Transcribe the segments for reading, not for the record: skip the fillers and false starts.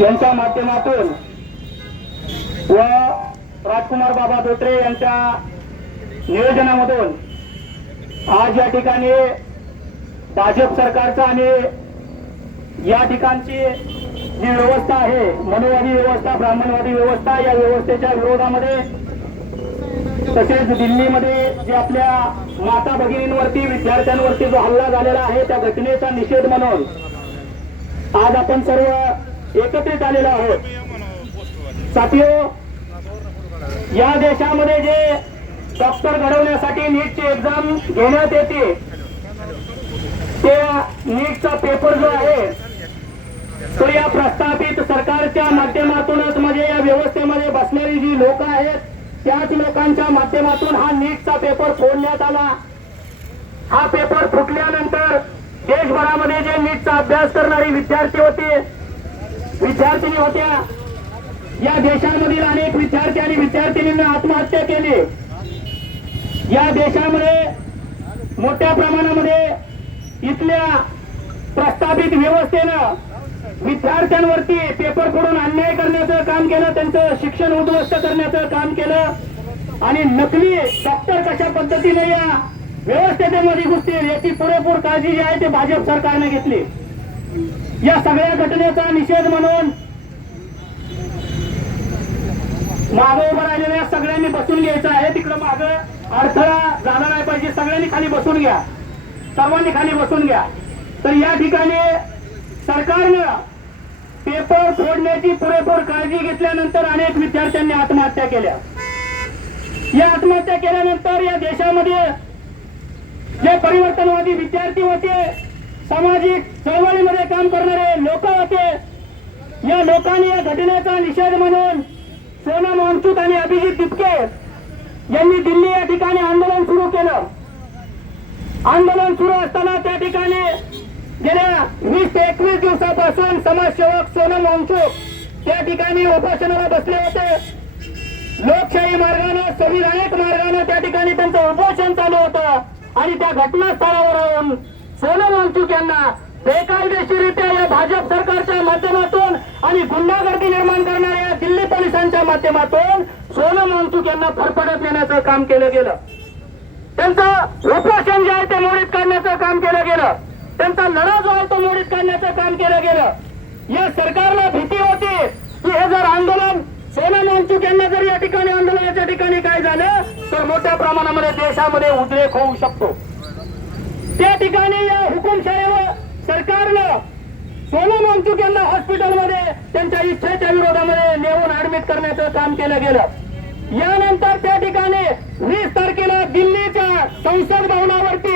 यांच्या माध्यमातून व राजकुमार बाबा धोत्रे यांच्या नियोजनामधून आज या ठिकाणी भाजप सरकारचा आणि या ठिकाणची जी व्यवस्था आहे, मनुवादी व्यवस्था, ब्राह्मणवादी व्यवस्था, या व्यवस्थेच्या विरोधामध्ये तसेच दिल्लीमध्ये जे आपल्या माता भगिनींवरती, विद्यार्थ्यांवरती जो हल्ला झालेला आहे त्या घटनेचा निषेध म्हणून आज आपण सर्व एकत्रित आलेलो आहोत। साथियो, या देशामध्ये जे डॉक्टर घडवण्यासाठी नीटची एक्झाम घेण्यात येते, त्या नीटचा पेपर जो आहे तो या प्रस्थापित सरकारच्या माध्यमातूनच, म्हणजे या व्यवस्थेमध्ये बसलेली जी लोक आहेत त्याच लोकांच्या माध्यमातून हा नीटचा पेपर फोडण्यात आला। हा पेपर फुटल्यानंतर देशभरामध्ये जे नीटचा अभ्यास करणारे विद्यार्थी होते, विद्यार्थिनी होत्या, या देशामधील अनेक विद्यार्थी आणि विद्यार्थिनींनी आत्महत्या केली। या देशामध्ये मोठ्या प्रमाणामध्ये इथल्या प्रस्थापित व्यवस्थेनं विद्यार्थ्यांवरती पेपर फोडून अन्याय करण्याचं काम केलं, त्यांचं शिक्षण उद्ध्वस्त करण्याचं काम केलं आणि नकली डॉक्टर कशा पद्धतीने या व्यवस्थेमध्ये घुसतील याची पुरेपूर काळजी जी आहे ते भाजप सरकारने घेतली। या सगळ्या घटनेचा निषेध म्हणून मागे उभं राहिलेल्या सगळ्यांनी बसून घ्यायचं आहे। तिकडं मागं अडथळा झाला नाही पाहिजे, सगळ्यांनी खाली बसून घ्या, सर्वांनी खाली बसून घ्या। तर या ठिकाणी सरकारनं पेपर फोडण्याची पुरेपूर काळजी घेतल्यानंतर अनेक विद्यार्थ्यांनी आत्महत्या केल्या। या आत्महत्या केल्यानंतर या देशामध्ये जे परिवर्तनवादी विद्यार्थी होते, सामाजिक चळवळीमध्ये काम करणारे लोक होते, या लोकांनी या घटनेचा निषेध म्हणून सोनम वांगचुक आणि अभिजित दिपके यांनी दिल्ली या ठिकाणी आंदोलन सुरू केलं। आंदोलन सुरू असताना त्या ठिकाणी गेल्या 20 ते 21 दिवसापासून समाजसेवक सोनम वांगचुक त्या ठिकाणी उपोषणाला बसले होते। लोकशाही मार्गाने, संविधानिक मार्गाने त्या ठिकाणी त्यांचं उपोषण चालू होतं आणि त्या घटनास्थळावर येऊन सोनम वांगचुक यांना बेकायदेशीररित्या या भाजप सरकारच्या माध्यमातून आणि गुंडागर्दी निर्माण करणाऱ्या दिल्ली पोलिसांच्या माध्यमातून सोनम वांगचुक यांना फरफटत नेण्याचं काम केलं गेलं। त्यांचं उपोषण जे आहे ते मोडीत काढण्याचं काम केलं गेलं, त्यांचा लढा जो आहे तो मोडीत काढण्याचं काम केलं गेलं। या सरकारला भीती होती की हे जर आंदोलन सोनम वांगचुक यांना जर या ठिकाणी आंदोलनाच्या ठिकाणी काय झालं तर मोठ्या प्रमाणामध्ये देशामध्ये उद्रेक होऊ शकतो। त्या ठिकाणी या हुकुमशाहीवर सरकारनं सोनम वांगचुक यांना हॉस्पिटलमध्ये त्यांच्या इच्छेच्या विरोधामध्ये नेऊन ऍडमिट करण्याचं काम केलं गेलं। यानंतर त्या ठिकाणी 20 तारखेला दिल्लीच्या संसद भवनावरती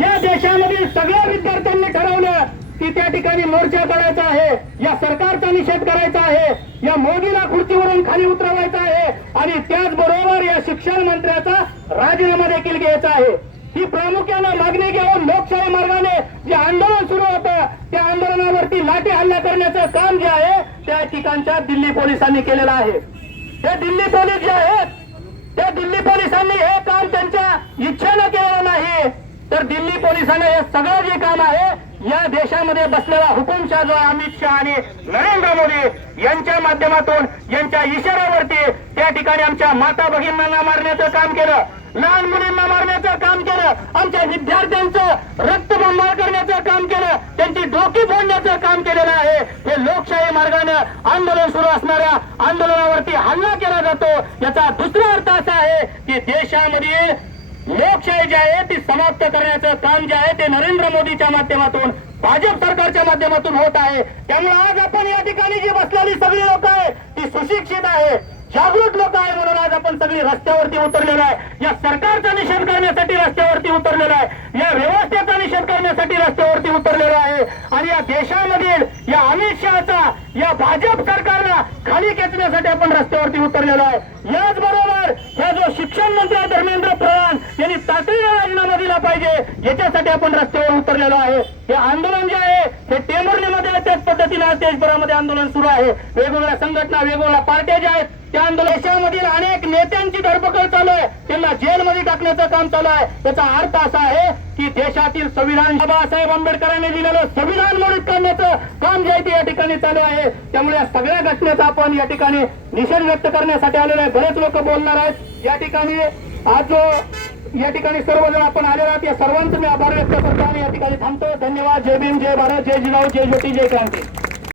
या देशामधील सगळ्या विद्यार्थ्यांनी ठरवलं की त्या ठिकाणी मोर्चा करायचा आहे, या सरकारचा निषेध करायचा आहे, या मोदीला खुर्चीवरून खाली उतरवायचा आहे आणि त्याचबरोबर या शिक्षण मंत्र्याचा राजीनामा देखील घ्यायचा आहे। ही प्रामुख्यानं मागणी घेऊन लोकशाही मार्गाने जे आंदोलन सुरू होतं त्या आंदोलनावरती लाठी हल्ला करण्याचं काम जे आहे त्या ठिकाणच्या दिल्ली पोलिसांनी केलेलं आहे। हे दिल्ली पोलीस जे आहेत त्या दिल्ली पोलिसांनी हे काम त्यांच्या इच्छेनं केलेलं नाही, तर दिल्ली पोलिसांना हे सगळं जे काम आहे या देशामध्ये बसलेला हुकुमशाह जो अमित शहा आणि नरेंद्र मोदी यांच्या माध्यमातून यांच्या इशाऱ्यावरती त्या ठिकाणी आमच्या माता भगिनींना मारण्याचं काम केलं, लहान मुलींना मारण्याचं काम केलं, आमच्या विद्यार्थ्यांचं रक्तबंबाळ करण्याचं काम केलं, त्यांची डोकी फोडण्याचं काम केलेलं आहे। हे लोकशाही मार्गाने आंदोलन सुरू असणाऱ्या आंदोलनावरती हल्ला केला जातो। याचा दुसरा अर्थ असा आहे की देशामधील लोकशाही जी आहे ती समाप्त करण्याचं काम जे आहे ते नरेंद्र मोदीच्या माध्यमातून, भाजप सरकारच्या माध्यमातून होत आहे। त्यामुळे आज आपण या ठिकाणी जी बसलेली सगळी लोक आहे ती सुशिक्षित आहे, जागृत लोक आहे, म्हणून आज आपण सगळी रस्त्यावरती उतरलेलो आहे। या सरकारचा निषेध करण्यासाठी रस्त्यावरती उतरलेलो आहे, या व्यवस्थेचा निषेध करण्यासाठी रस्त्यावरती उतरलेलो आहे आणि या देशामधील या अमित शहाचा, या भाजप सरकारला खाली खेचण्यासाठी आपण रस्त्यावरती उतरलेलो आहे। याचबरोबर हा जो शिक्षण मंत्री धर्मेंद्र प्रधान यांनी तातडीने राजीनामा दिला पाहिजे याच्यासाठी आपण रस्त्यावर उतरलेलो आहे। हे आंदोलन जे आहे हे टेंभुर्णीमध्ये त्याच पद्धतीने आज देशभरामध्ये आंदोलन सुरू आहे। वेगवेगळ्या संघटना, वेगवेगळ्या पार्ट्या ज्या आहेत त्या देशामधील अनेक नेत्यांची धरपकड चालू आहे, त्यांना जेलमध्ये टाकण्याचं काम चालू आहे। त्याचा अर्थ असा आहे की देशातील संविधान, बाबासाहेब आंबेडकरांनी दिलेलं संविधान मोडीत करण्याचं काम जे आहे ते या ठिकाणी जोराने चालू आहे. त्यामुळे या सगळ्या घटनेचा आपण या ठिकाणी निषेध व्यक्त करण्यासाठी आलेलो आहे. बरेच लोक बोलणार आहेत या ठिकाणी. आज जो या ठिकाणी सर्वजण आपण आलेलो आहात, या सर्वांचे मी आभार व्यक्त करतो आणि या ठिकाणी थांबतो. धन्यवाद. जय भीम, जय भारत, जय जिजाऊ, जय ज्योती, जय क्रांती.